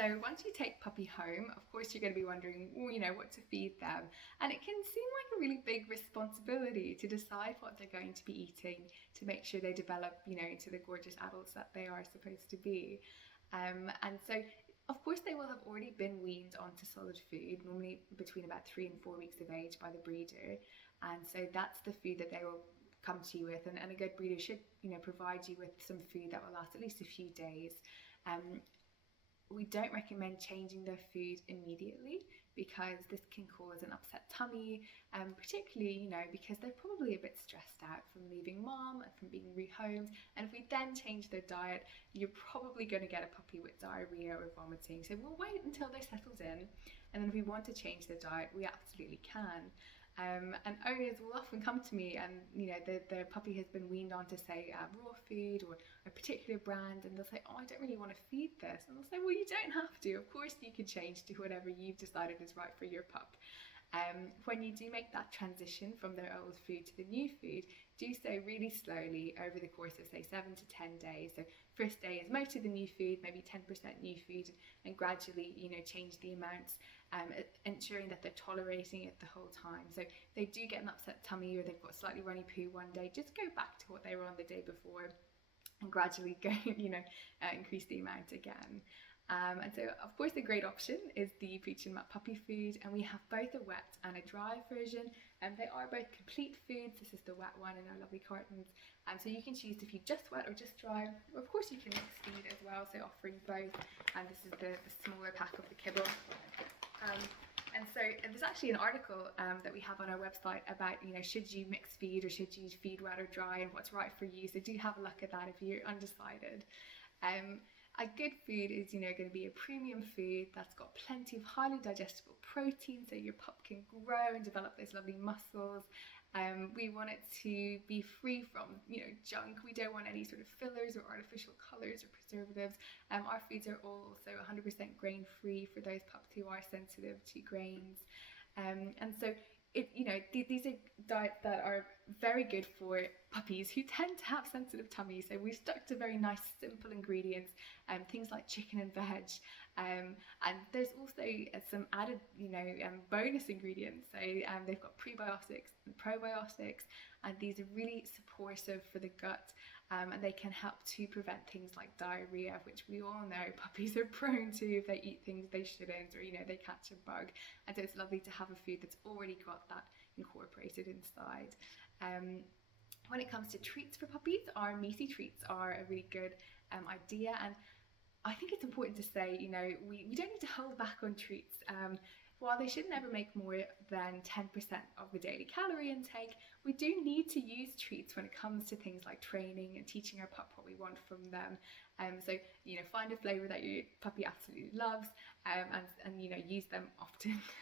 So once you take puppy home, of course you're going to be wondering, well, what to feed them. And it can seem like a really big responsibility to decide what they're going to be eating to make sure they develop, into the gorgeous adults that they are supposed to be. And so of course they will have already been weaned onto solid food, normally between about 3 and 4 weeks of age by the breeder. And so that's the food that they will come to you with, and a good breeder should provide you with some food that will last at least a few days. We don't recommend changing their food immediately because this can cause an upset tummy, particularly because they're probably a bit stressed out from leaving mom and from being rehomed. And if we then change their diet, you're probably going to get a puppy with diarrhea or vomiting. So we'll wait until they're settled in, and then if we want to change their diet, we absolutely can. And owners will often come to me and the puppy has been weaned on to say raw food or a particular brand, and they'll say, oh, I don't really want to feed this, and I'll say, well, you don't have to. Of course you can change to whatever you've decided is right for your pup. When you do make that transition from their old food to the new food, do so really slowly over the course of say 7 to 10 days. So first day is most of the new food, maybe 10% new food, and gradually change the amounts, ensuring that they're tolerating it the whole time. So if they do get an upset tummy or they've got slightly runny poo one day, just go back to what they were on the day before and gradually go increase the amount again. And so of course a great option is the Pooch and Mutt puppy food, and we have both a wet and a dry version, and they are both complete foods. This is the wet one in our lovely cartons, so you can choose to feed just wet or just dry. Of course you can mix feed as well, so offering both, and this is the smaller pack of the kibble. And so there's actually an article that we have on our website about should you mix feed or should you feed wet or dry and what's right for you, so do have a look at that if you're undecided. A good food is going to be a premium food that's got plenty of highly digestible protein, so your pup can grow and develop those lovely muscles. We want it to be free from junk. We don't want any sort of fillers or artificial colors or preservatives. Our foods are all also 100% grain free for those pups who are sensitive to grains, and so these are diets that are very good for puppies who tend to have sensitive tummies. So we've stuck to very nice simple ingredients, things like chicken and veg, and there's also some added bonus ingredients. So they've got prebiotics and probiotics, and these are really supportive for the gut, and they can help to prevent things like diarrhea, which we all know puppies are prone to if they eat things they shouldn't, or they catch a bug. And so it's lovely to have a food that's already got that incorporated inside. When it comes to treats for puppies, our meaty treats are a really good idea, and I think it's important to say we don't need to hold back on treats. While they should never make more than 10% of the daily calorie intake, we do need to use treats when it comes to things like training and teaching our pup what we want from them. So find a flavour that your puppy absolutely loves, and use them often.